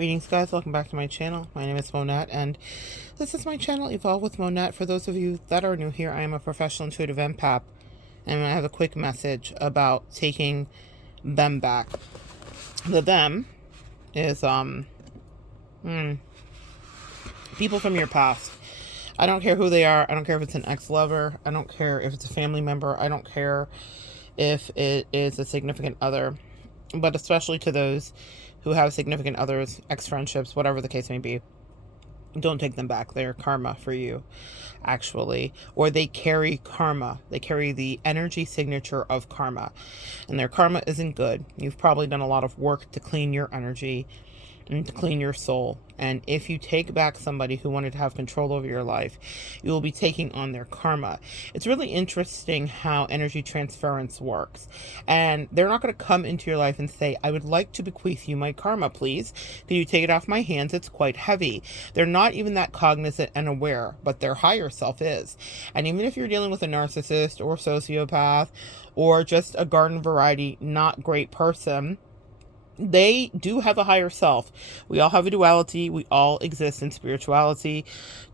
Greetings, guys. Welcome back to my channel. My name is Monette, and this is my channel, Evolve with Monette. For those of you that are new here, I am a professional intuitive empath, and I have a quick message about taking them back. The them is people from your past. I don't care who they are. I don't care if it's an ex-lover. I don't care if it's a family member. I don't care if it is a significant other. But especially to those who have significant others, ex-friendships, whatever the case may be, don't take them back. They're karma for you, actually. Or they carry karma. They carry the energy signature of karma. And their karma isn't good. You've probably done a lot of work to clean your energy and to clean your soul. And if you take back somebody who wanted to have control over your life, you will be taking on their karma. It's really interesting how energy transference works. And they're not going to come into your life and say, I would like to bequeath you my karma, please. Can you take it off my hands? It's quite heavy. They're not even that cognizant and aware, but their higher self is. And even if you're dealing with a narcissist or sociopath or just a garden variety, not great person, they do have a higher self. We all have a duality. We all exist in spirituality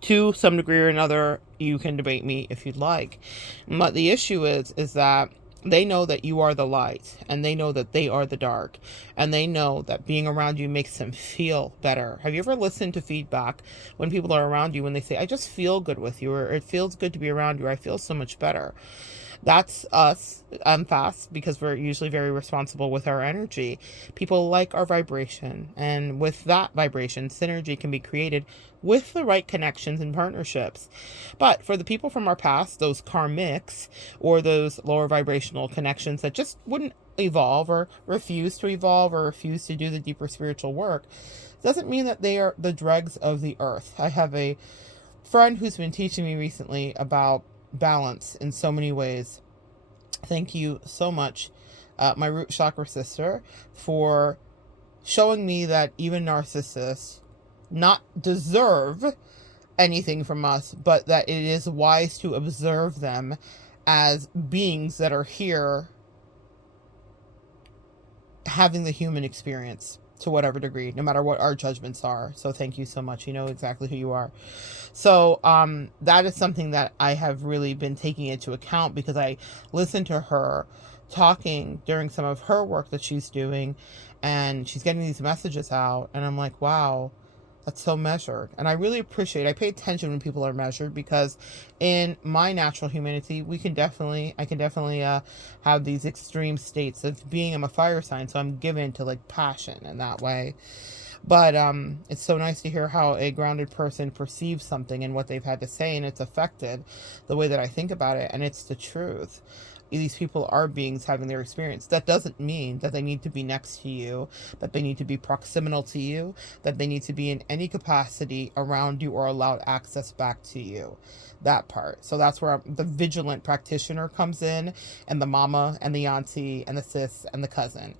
to some degree or another. You can debate me if you'd like. But the issue is that they know that you are the light, and they know that they are the dark, and they know that being around you makes them feel better. Have you ever listened to feedback when people are around you, when they say, I just feel good with you, or it feels good to be around you, I feel so much better? That's us, empaths, because we're usually very responsible with our energy. People like our vibration, and with that vibration, synergy can be created with the right connections and partnerships. But for the people from our past, those karmics, or those lower vibrational connections that just wouldn't evolve, or refuse to evolve, or refuse to do the deeper spiritual work, doesn't mean that they are the dregs of the earth. I have a friend who's been teaching me recently about balance in so many ways. Thank you so much, my root chakra sister, for showing me that even narcissists not deserve anything from us, but that it is wise to observe them as beings that are here having the human experience to whatever degree, no matter what our judgments are. So thank you so much. You know exactly who you are. So that is something that I have really been taking into account, because I listened to her talking during some of her work that she's doing, and she's getting these messages out, and I'm like, wow, that's so measured. And I really appreciate, I pay attention when people are measured, because in my natural humanity, I can definitely have these extreme states of being, I'm a fire sign, so I'm given to like passion in that way. But it's so nice to hear how a grounded person perceives something and what they've had to say, and it's affected the way that I think about it, and it's the truth. These people are beings having their experience. That doesn't mean that they need to be next to you, that they need to be proximal to you, that they need to be in any capacity around you or allowed access back to you. That part. So that's where the vigilant practitioner comes in, and the mama and the auntie and the sis and the cousin.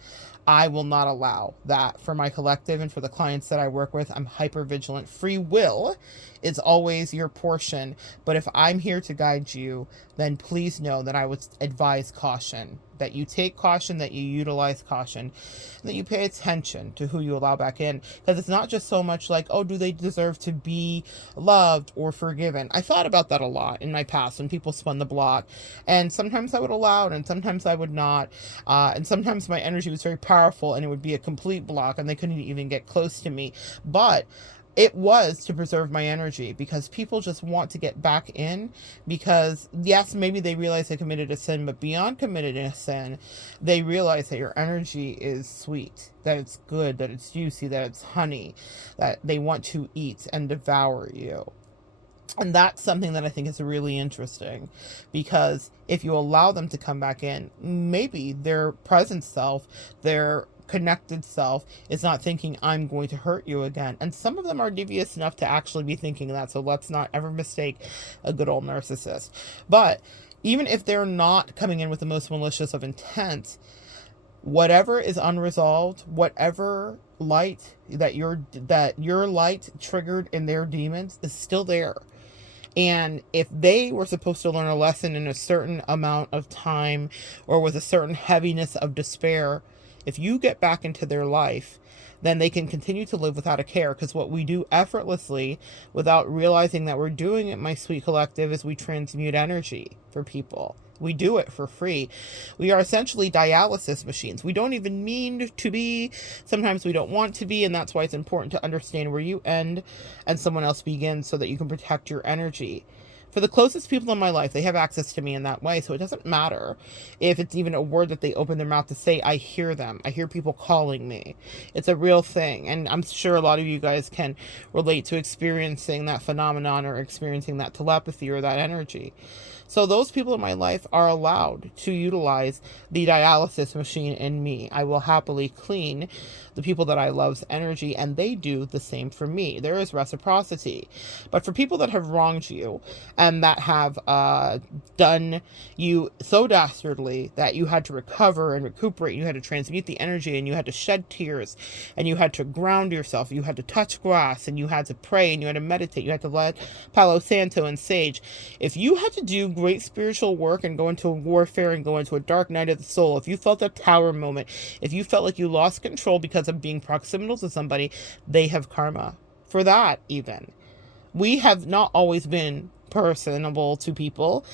I will not allow that for my collective and for the clients that I work with. I'm hyper vigilant. Free will is always your portion. But if I'm here to guide you, then please know that I would advise caution, that you take caution, that you utilize caution, that you pay attention to who you allow back in. Because it's not just so much like, oh, do they deserve to be loved or forgiven? I thought about that a lot in my past when people spun the block. And sometimes I would allow it, and sometimes I would not. And sometimes my energy was very powerful, and it would be a complete block, and they couldn't even get close to me. But it was to preserve my energy, because people just want to get back in, because yes, maybe they realize they committed a sin, but beyond committing a sin, they realize that your energy is sweet, that it's good, that it's juicy, that it's honey, that they want to eat and devour you. And that's something that I think is really interesting, because if you allow them to come back in, maybe their present self, their connected self, is not thinking, I'm going to hurt you again. And some of them are devious enough to actually be thinking that. So let's not ever mistake a good old narcissist. But even if they're not coming in with the most malicious of intent, whatever is unresolved, whatever light that your light triggered in their demons is still there. And if they were supposed to learn a lesson in a certain amount of time, or with a certain heaviness of despair, If you get back into their life, then they can continue to live without a care. Because what we do effortlessly, without realizing that we're doing it, my sweet collective, is we transmute energy for people. We do it for free. We are essentially dialysis machines. We don't even mean to be. Sometimes we don't want to be, and that's why it's important to understand where you end and someone else begins, so that you can protect your energy. For the closest people in my life, they have access to me in that way, so it doesn't matter if it's even a word that they open their mouth to say. I hear them. I hear people calling me. It's a real thing, and I'm sure a lot of you guys can relate to experiencing that phenomenon, or experiencing that telepathy or that energy. So those people in my life are allowed to utilize the dialysis machine in me. I will happily clean the people that I love's energy, and they do the same for me. There is reciprocity. But for people that have wronged you, and that have done you so dastardly that you had to recover and recuperate, you had to transmute the energy, and you had to shed tears, and you had to ground yourself, you had to touch grass, and you had to pray, and you had to meditate, you had to let Palo Santo and sage. If you had to do great spiritual work and go into warfare and go into a dark night of the soul, if you felt a tower moment, if you felt like you lost control because of being proximal to somebody, they have karma for that. Even we have not always been personable to people.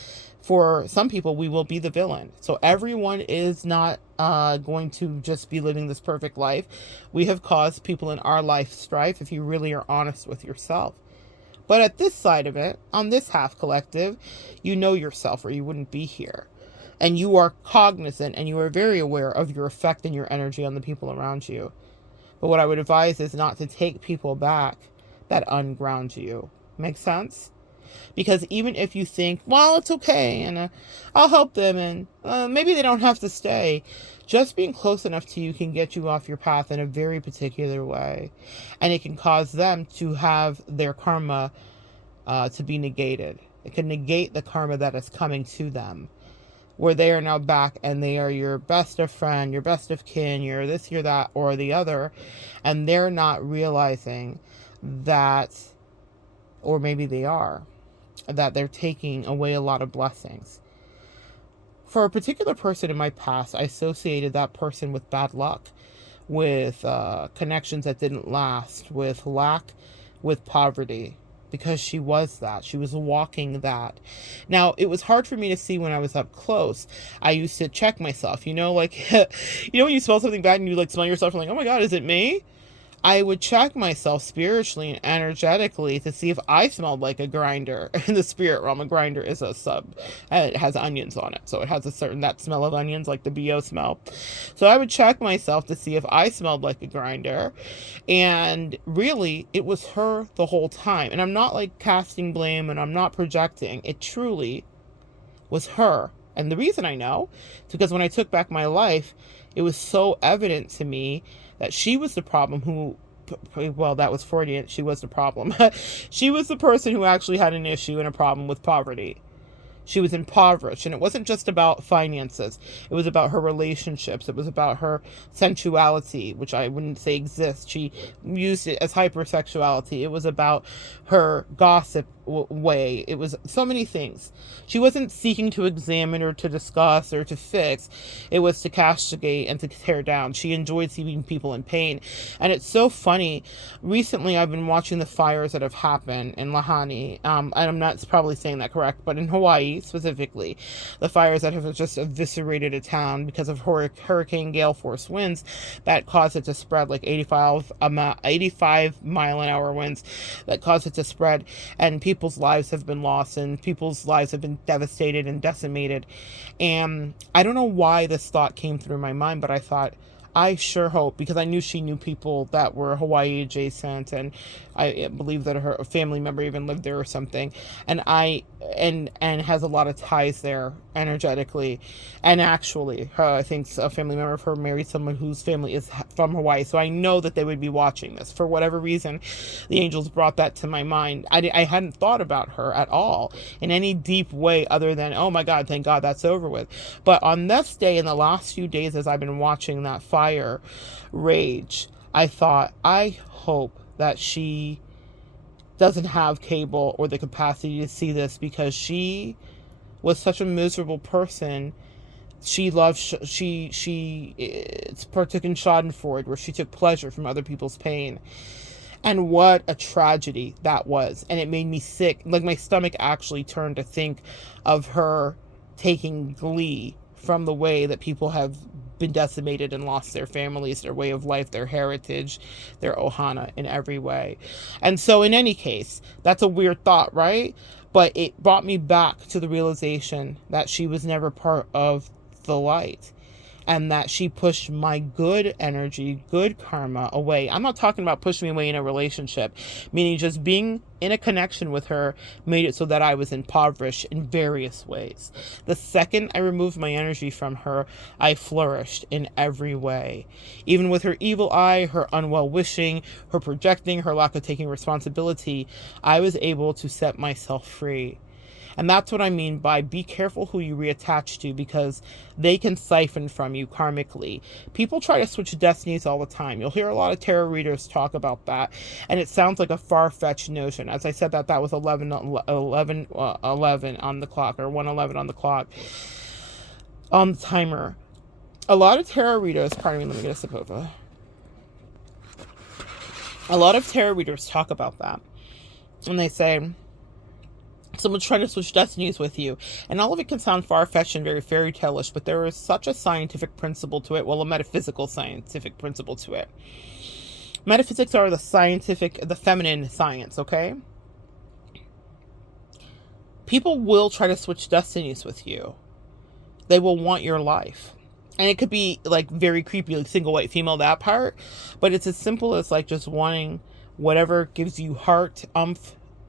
For some people, we will be the villain. So everyone is not going to just be living this perfect life. We have caused people in our life strife, if you really are honest with yourself. But at this side of it, on this half collective, you know yourself, or you wouldn't be here. And you are cognizant, and you are very aware of your effect and your energy on the people around you. But what I would advise is not to take people back that unground you. Make sense? Because even if you think, well, it's okay, and I'll help them, and maybe they don't have to stay, just being close enough to you can get you off your path in a very particular way. And it can cause them to have their karma to be negated. It can negate the karma that is coming to them, where they are now back and they are your best of friend, your best of kin, you're this, you're that, or the other, and they're not realizing that, or maybe they are, that they're taking away a lot of blessings. For a particular person in my past, I associated that person with bad luck, with connections that didn't last, with lack, with poverty, because she was that. She was walking that. Now, it was hard for me to see when I was up close. I used to check myself, like, when you smell something bad and you smell yourself and like, oh my God, is it me? I would check myself spiritually and energetically to see if I smelled like a grinder. In the spirit realm, a grinder is a sub. It has onions on it. So it has that smell of onions, like the BO smell. So I would check myself to see if I smelled like a grinder. And really, it was her the whole time. And I'm not casting blame, and I'm not projecting. It truly was her. And the reason I know is because when I took back my life, it was so evident to me that she was the problem that was Freudian. She was the problem. She was the person who actually had an issue and a problem with poverty. She was impoverished, and it wasn't just about finances. It was about her relationships. It was about her sensuality, which I wouldn't say exists. She used it as hypersexuality. It was about her gossip way. It was so many things. She wasn't seeking to examine or to discuss or to fix. It was to castigate and to tear down. She enjoyed seeing people in pain. And it's so funny. Recently, I've been watching the fires that have happened in Lahaina. And I'm not probably saying that correct, but in Hawaii specifically, the fires that have just eviscerated a town because of hurricane gale force winds that caused it to spread, 85 mile an hour winds that caused it to spread, and people's lives have been lost, and people's lives have been devastated and decimated. And I don't know why this thought came through my mind, but I thought, I sure hope, because I knew she knew people that were Hawaii adjacent, and I believe that her family member even lived there or something, and has a lot of ties there energetically. And actually, I think a family member of her married someone whose family is from Hawaii, so I know that they would be watching this. For whatever reason, the angels brought that to my mind. I hadn't thought about her at all in any deep way other than, oh my God, thank God that's over with. But on this day, in the last few days, as I've been watching that fire rage, I thought, I hope that she doesn't have cable or the capacity to see this, because she was such a miserable person She loved, she partook in Schadenfreude, where she took pleasure from other people's pain. And what a tragedy that was. And it made me sick. Like, my stomach actually turned to think of her taking glee from the way that people have been decimated and lost their families, their way of life, their heritage, their ohana in every way. And so, in any case, that's a weird thought, right? But it brought me back to the realization that she was never part of the light, and that she pushed my good energy, good karma away. I'm not talking about pushing me away in a relationship, meaning just being in a connection with her made it so that I was impoverished in various ways. The second I removed my energy from her, I flourished in every way. Even with her evil eye, her unwell wishing, her projecting, her lack of taking responsibility, I was able to set myself free. And that's what I mean by be careful who you reattach to, because they can siphon from you karmically. People try to switch destinies all the time. You'll hear a lot of tarot readers talk about that, and it sounds like a far-fetched notion. As I said, that was 11 on the clock, or 1:11 on the clock, on the timer. A lot of tarot readers, pardon me, let me get a sip of a... A lot of tarot readers talk about that, and they say, someone's trying to switch destinies with you. And all of it can sound far-fetched and very fairy tale-ish, but there is such a scientific principle to it. Well, a metaphysical scientific principle to it. Metaphysics are the feminine science, okay? People will try to switch destinies with you. They will want your life. And it could be like very creepy, like single white female, that part. But it's as simple as like just wanting whatever gives you heart,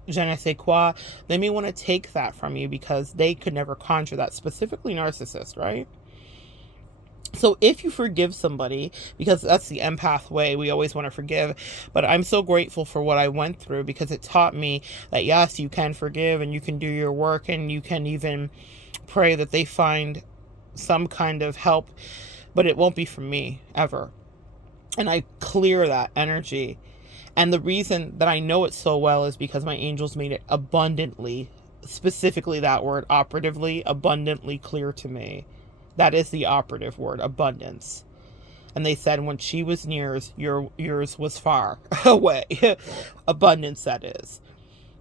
je ne sais quoi. They may want to take that from you because they could never conjure that, specifically narcissists, right? So if you forgive somebody, because that's the empath way, we always want to forgive, but I'm so grateful for what I went through, because it taught me that yes, you can forgive and you can do your work, and you can even pray that they find some kind of help, but it won't be from me ever. And I clear that energy. And the reason that I know it so well is because my angels made it abundantly, specifically that word, operatively, abundantly clear to me. That is the operative word, abundance. And they said when she was near, yours was far away. Abundance, that is.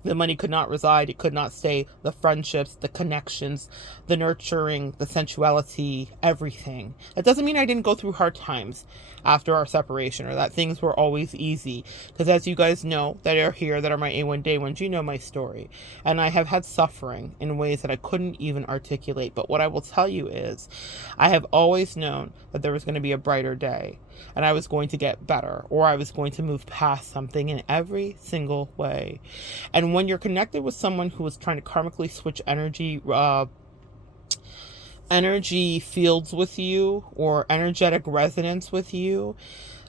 The money could not reside, it could not stay. The friendships, the connections, the nurturing, the sensuality, everything. That doesn't mean I didn't go through hard times after our separation, or that things were always easy. Because as you guys know that are here, that are my A1 Day ones, you know my story. And I have had suffering in ways that I couldn't even articulate. But what I will tell you is, I have always known that there was going to be a brighter day. And I was going to get better, or I was going to move past something in every single way. And when you're connected with someone who is trying to karmically switch energy fields with you, or energetic resonance with you,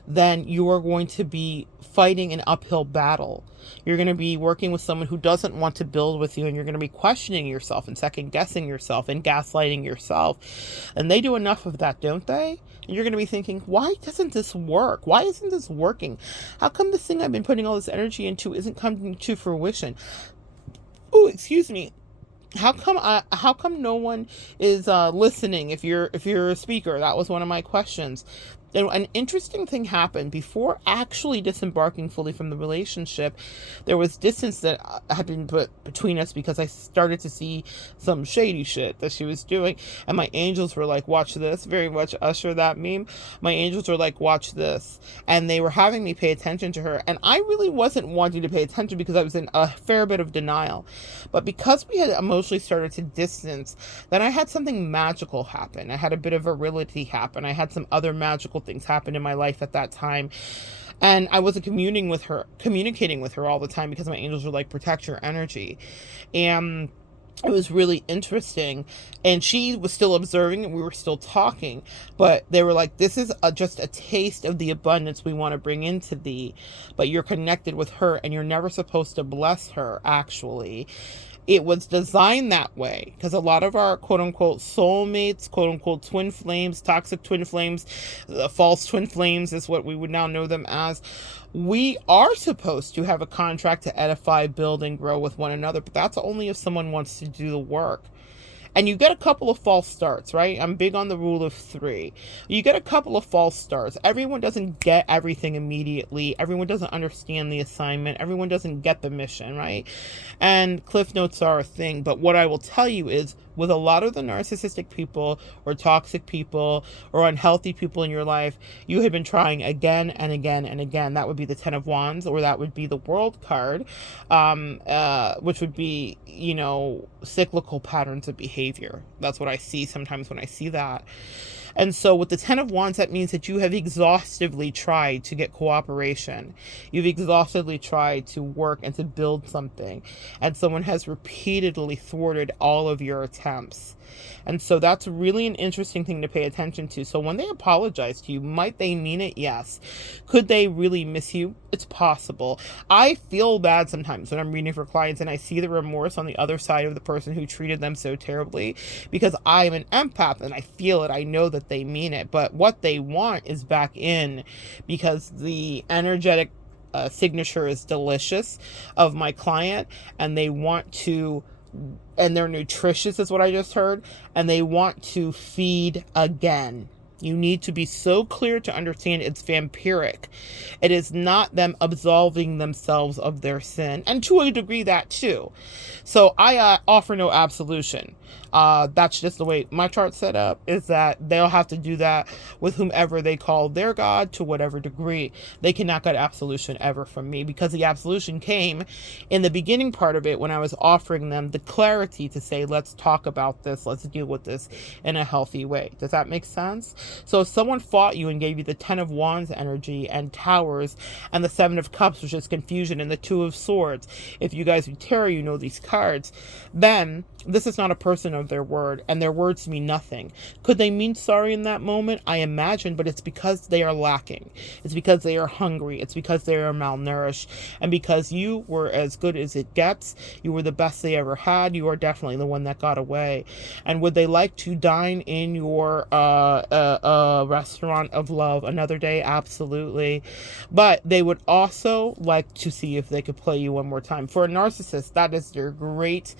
then you are going to be fighting an uphill battle. You're going to be working with someone who doesn't want to build with you, and you're going to be questioning yourself and second guessing yourself and gaslighting yourself. And they do enough of that, don't they? And you're going to be thinking, why doesn't this work? Why isn't this working? How come this thing I've been putting all this energy into isn't coming to fruition? Oh, excuse me. How come no one is listening if you're a speaker? That was one of my questions. And an interesting thing happened before actually disembarking fully from the relationship. There was distance that had been put between us because I started to see some shady shit that she was doing. And my angels were like, watch this. Very much Usher, that meme. My angels were like, watch this. And they were having me pay attention to her. And I really wasn't wanting to pay attention because I was in a fair bit of denial. But because we had emotionally started to distance, then I had something magical happen. I had a bit of virility happen. I had some other magical things happen in my life at that time. And I wasn't communicating with her all the time because my angels were like, protect your energy. And it was really interesting. And she was still observing and we were still talking, but they were like, this is just a taste of the abundance we want to bring into thee, but you're connected with her and you're never supposed to bless her. Actually, it was designed that way because a lot of our quote-unquote soulmates, quote-unquote twin flames, toxic twin flames, false twin flames is what we would now know them as. We are supposed to have a contract to edify, build, and grow with one another, but that's only if someone wants to do the work. And you get a couple of false starts, right? I'm big on the rule of three. You get a couple of false starts. Everyone doesn't get everything immediately. Everyone doesn't understand the assignment. Everyone doesn't get the mission, right? And cliff notes are a thing. But what I will tell you is, with a lot of the narcissistic people or toxic people or unhealthy people in your life, you have been trying again and again and again. That would be the Ten of Wands, or that would be the World card, which would be, cyclical patterns of behavior. That's what I see sometimes when I see that. And so with the Ten of Wands, that means that you have exhaustively tried to get cooperation. You've exhaustively tried to work and to build something. And someone has repeatedly thwarted all of your attempts. And so that's really an interesting thing to pay attention to. So when they apologize to you, might they mean it? Yes. Could they really miss you? It's possible. I feel bad sometimes when I'm reading for clients and I see the remorse on the other side of the person who treated them so terribly, because I'm an empath and I feel it. I know that they mean it. But what they want is back in, because the energetic signature is delicious of my client, and they want to, and they're nutritious is what I just heard, and they want to feed again. You need to be so clear to understand it's vampiric. It is not them absolving themselves of their sin, and to a degree that too. So I offer no absolution. That's just the way my chart's set up, is that they'll have to do that with whomever they call their God, to whatever degree. They cannot get absolution ever from me, because the absolution came in the beginning part of it when I was offering them the clarity to say, let's talk about this, let's deal with this in a healthy way. Does that make sense? So if someone fought you and gave you the Ten of Wands energy and Towers and the Seven of Cups, which is confusion, and the Two of Swords, if you guys read tarot, you know these cards, then this is not a person of their word, and their words mean nothing. Could they mean sorry in that moment? I imagine, but it's because they are lacking. It's because they are hungry. It's because they are malnourished. And because you were as good as it gets, you were the best they ever had, you are definitely the one that got away. And would they like to dine in your restaurant of love another day? Absolutely. But they would also like to see if they could play you one more time. For a narcissist, that is their great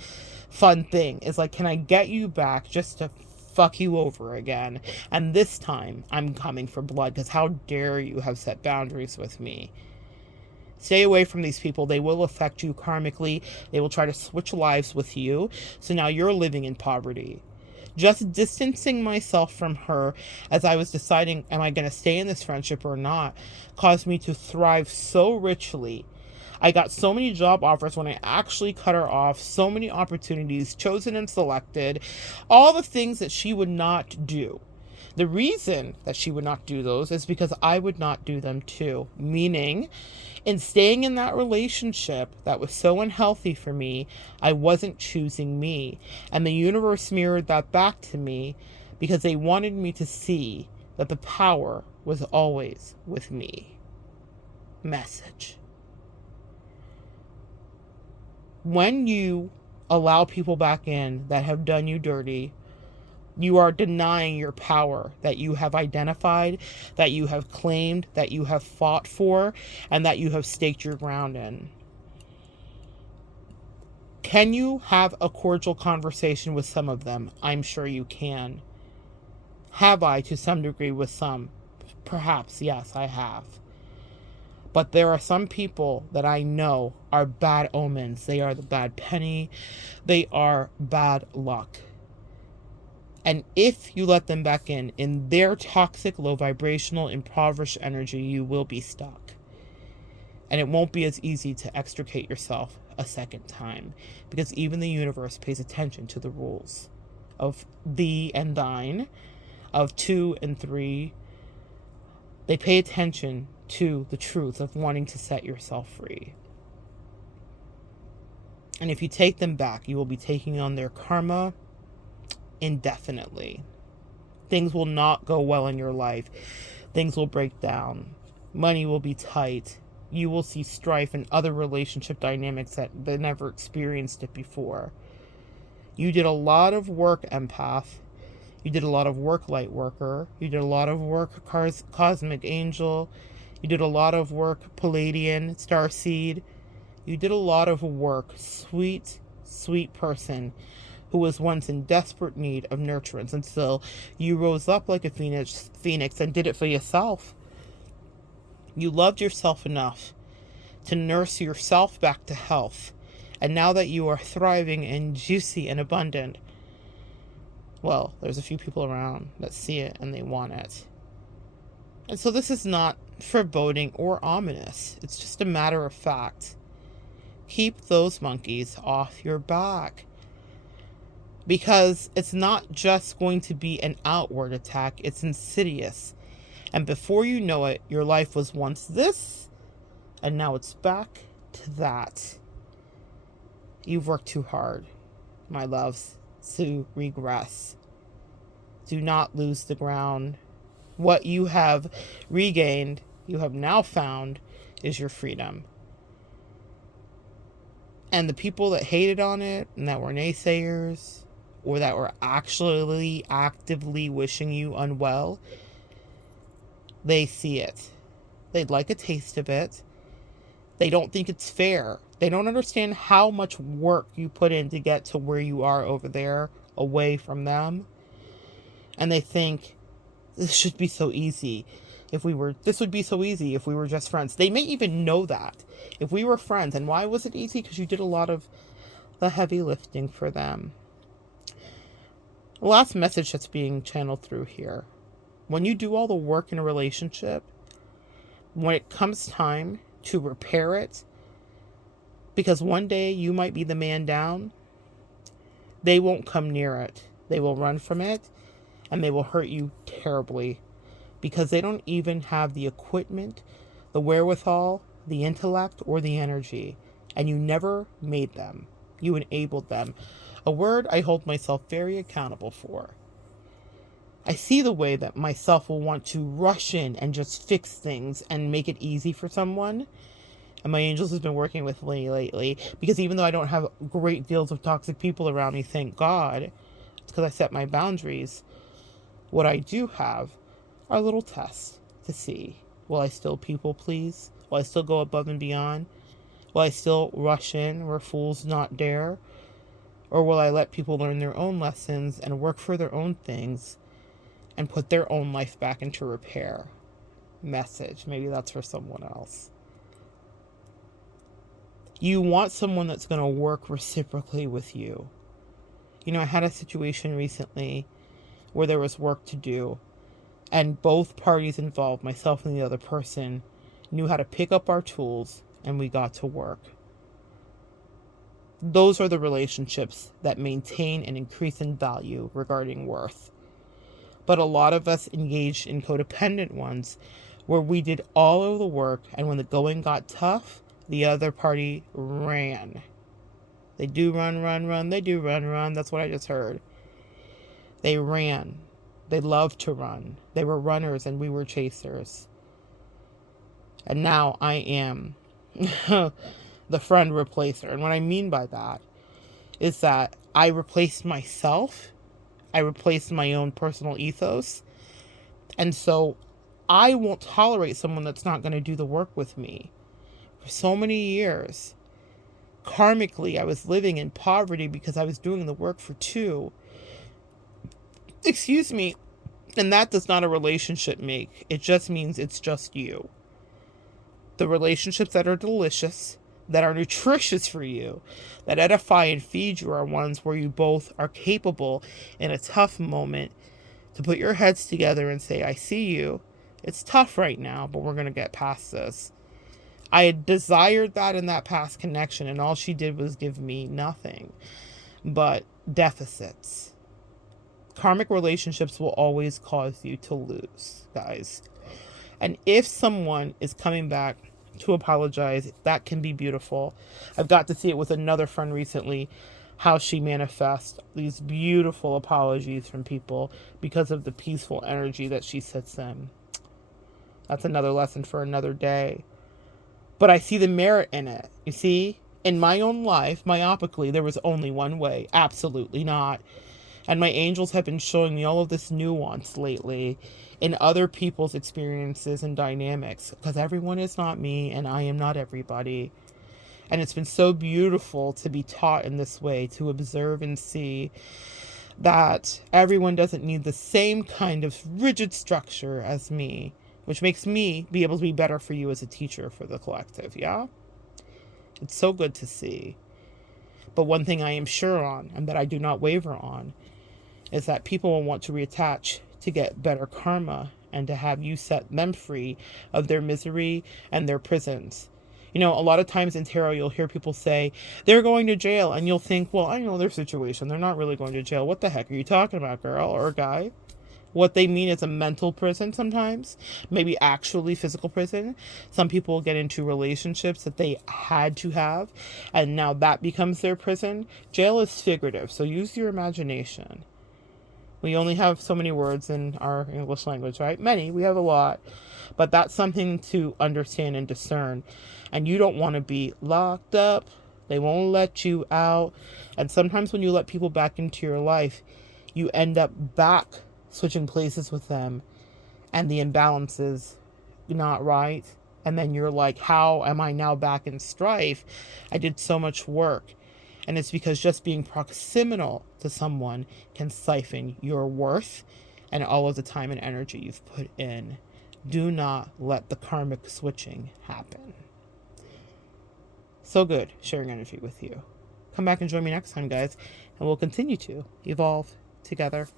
fun thing. Is like, can I get you back just to fuck you over again? And this time I'm coming for blood, because how dare you have set boundaries with me? Stay away from these people. They will affect you karmically. They will try to switch lives with you. So now you're living in poverty. Just distancing myself from her as I was deciding, am I going to stay in this friendship or not, caused me to thrive so richly. I got so many job offers when I actually cut her off, so many opportunities chosen and selected, all the things that she would not do. The reason that she would not do those is because I would not do them too. Meaning, in staying in that relationship that was so unhealthy for me, I wasn't choosing me. And the universe mirrored that back to me, because they wanted me to see that the power was always with me. Message. When you allow people back in that have done you dirty, you are denying your power that you have identified, that you have claimed, that you have fought for, and that you have staked your ground in. Can you have a cordial conversation with some of them? I'm sure you can. Have I, to some degree, with some? Perhaps, yes, I have. But there are some people that I know are bad omens. They are the bad penny. They are bad luck. And if you let them back in their toxic, low vibrational, impoverished energy, you will be stuck. And it won't be as easy to extricate yourself a second time, because even the universe pays attention to the rules of thee and thine, of 2 and 3. They pay attention to the truth of wanting to set yourself free. And if you take them back, you will be taking on their karma indefinitely. Things will not go well in your life. Things will break down. Money will be tight. You will see strife and other relationship dynamics that they never experienced it before. You did a lot of work, empath. You did a lot of work, light worker. You did a lot of work, cosmic angel. You did a lot of work, Palladian, starseed. You did a lot of work, sweet, sweet person who was once in desperate need of nurturance until you rose up like a phoenix and did it for yourself. You loved yourself enough to nurse yourself back to health. And now that you are thriving and juicy and abundant, well, there's a few people around that see it and they want it. And so this is not foreboding or ominous. It's just a matter of fact. Keep those monkeys off your back. Because it's not just going to be an outward attack, it's insidious. And before you know it, your life was once this, and now it's back to that. You've worked too hard, my loves, to regress. Do not lose the ground. What you have regained, you have now found, is your freedom. And the people that hated on it, and that were naysayers, or that were actually actively wishing you unwell, they see it. They'd like a taste of it. They don't think it's fair. They don't understand how much work you put in to get to where you are over there, away from them. And they think, this should be so easy. This would be so easy if we were just friends. They may even know that. If we were friends. And why was it easy? Because you did a lot of the heavy lifting for them. The last message that's being channeled through here. When you do all the work in a relationship, when it comes time to repair it, because one day you might be the man down, they won't come near it. They will run from it, and they will hurt you terribly, because they don't even have the equipment, the wherewithal, the intellect, or the energy, and you never made them. You enabled them. A word I hold myself very accountable for. I see the way that myself will want to rush in and just fix things and make it easy for someone. And my angels has been working with me lately, because even though I don't have great deals of toxic people around me, thank God, it's because I set my boundaries. What I do have are little tests to see. Will I still people please? Will I still go above and beyond? Will I still rush in where fools not dare? Or will I let people learn their own lessons and work for their own things and put their own life back into repair? Message. Maybe that's for someone else. You want someone that's going to work reciprocally with you. You know, I had a situation recently where there was work to do, and both parties involved, myself and the other person, knew how to pick up our tools, and we got to work. Those are the relationships that maintain and increase in value regarding worth. But a lot of us engaged in codependent ones where we did all of the work, and when the going got tough, the other party ran. They do run. They do run. That's what I just heard. They ran. They loved to run. They were runners and we were chasers. And now I am the friend replacer. And what I mean by that is that I replaced myself. I replaced my own personal ethos. And so I won't tolerate someone that's not going to do the work with me. For so many years, karmically, I was living in poverty because I was doing the work for two. Excuse me. And that does not a relationship make. It just means it's just you. The relationships that are delicious, that are nutritious for you, that edify and feed you are ones where you both are capable in a tough moment to put your heads together and say, I see you. It's tough right now, but we're going to get past this. I had desired that in that past connection, and all she did was give me nothing but deficits. Karmic relationships will always cause you to lose, guys. And if someone is coming back to apologize, that can be beautiful. I've got to see it with another friend recently, how she manifests these beautiful apologies from people because of the peaceful energy that she sits in. That's another lesson for another day. But I see the merit in it. You see, in my own life, myopically, there was only one way. Absolutely not. And my angels have been showing me all of this nuance lately in other people's experiences and dynamics, because everyone is not me and I am not everybody. And it's been so beautiful to be taught in this way, to observe and see that everyone doesn't need the same kind of rigid structure as me, which makes me be able to be better for you as a teacher for the collective. Yeah? It's so good to see. But one thing I am sure on, and that I do not waver on, is that people will want to reattach to get better karma and to have you set them free of their misery and their prisons. You know, a lot of times in tarot, you'll hear people say, they're going to jail, and you'll think, well, I know their situation. They're not really going to jail. What the heck are you talking about, girl or guy? What they mean is a mental prison sometimes, maybe actually physical prison. Some people get into relationships that they had to have, and now that becomes their prison. Jail is figurative, so use your imagination. We only have so many words in our English language, right? Many, we have a lot. But that's something to understand and discern. And you don't want to be locked up. They won't let you out. And sometimes when you let people back into your life, you end up back switching places with them. And the imbalance is not right. And then you're like, how am I now back in strife? I did so much work. And it's because just being proximal to someone can siphon your worth and all of the time and energy you've put in. Do not let the karmic switching happen. So good sharing energy with you. Come back and join me next time, guys, and we'll continue to evolve together.